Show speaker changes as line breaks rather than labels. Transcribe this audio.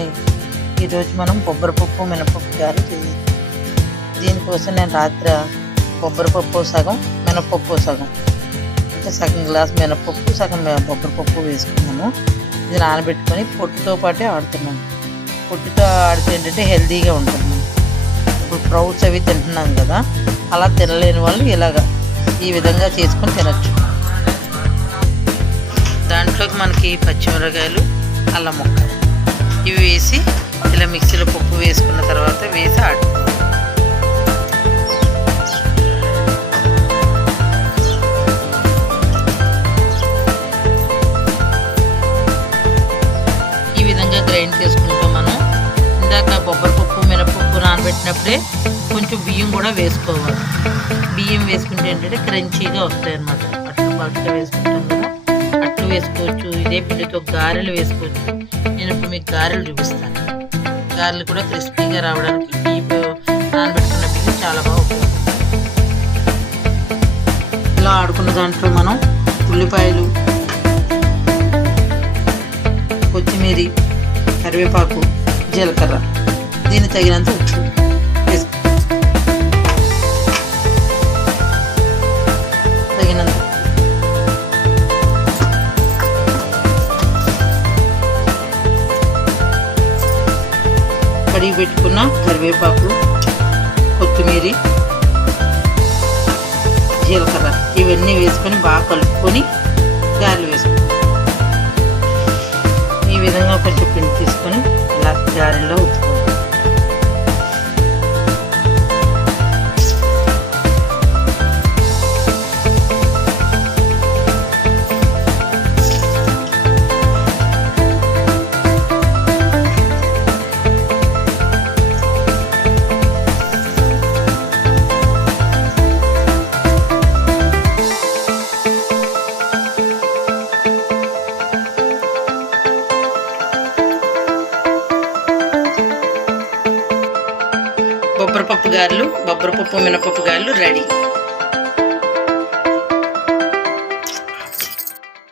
Hi ఈరోజు మనం కొబ్బరిపప్పు మినపప్పు గారు చేయాలి దీనికోసం నేను రాత్రి కొబ్బరిపప్పు సగం మినపప్పు సగం. అంటే సగం గ్లాస్ మినపప్పు సగం కొబ్బరిపప్పు వేసుకున్నాను. ఇది నానబెట్టుకొని పొట్టుతో పాటే ఆడుతున్నాను. పొట్టుతో ఆడితే ఏంటంటే హెల్తీగా ఉంటుంది. ఇప్పుడు ప్రౌడ్స్ అవి తింటున్నాం కదా అలా తినలేని వాళ్ళు ఇలాగ ఈ విధంగా చేసుకొని తినచ్చు. దాంట్లోకి మనకి పచ్చిమిరకాయలు అల్లం ముక్క. ఇవి వేసి ఇలా మిక్సీలో పప్పు వేసుకున్న తర్వాత వేసి ఆడుకోవాలి ఈ విధంగా గ్రైండ్ చేసుకుంటాం మనం. ఇందాక బొబ్బరి పప్పు మినపప్పు నానబెట్టినప్పుడే కొంచెం బియ్యం కూడా వేసుకోవాలి. బియ్యం వేసుకుంటే ఏంటంటే క్రంచీగా వస్తాయి అన్నమాట అట్లా బాగా వేసుకుంటాం వేసుకోవచ్చు. ఇదే పిండితో గారెలు వేసుకోవచ్చు. నేను ఇప్పుడు మీకు గారెలు చూపిస్తాను. గారెలు కూడా క్రిస్పీగా రావడానికి నానబెట్టుకున్న పిండి చాలా బాగా ఉపయోగపడుతుంది. ఇలా ఆడుకున్న దాంట్లో మనం ఉల్లిపాయలు కొత్తిమీర కరివేపాకు జీలకర్ర దీన్ని తగినంత ఉప్పు. కడిగి పెట్టుకున్న కరివేపాకు కొత్తిమీర జీలకర్ర ఇవన్నీ వేసుకొని బాగా కలుపుకొని గాలి బొబ్బరపప్పు గారెలు బొబ్బరపప్పు మినపప్పు గారెలు రెడీ.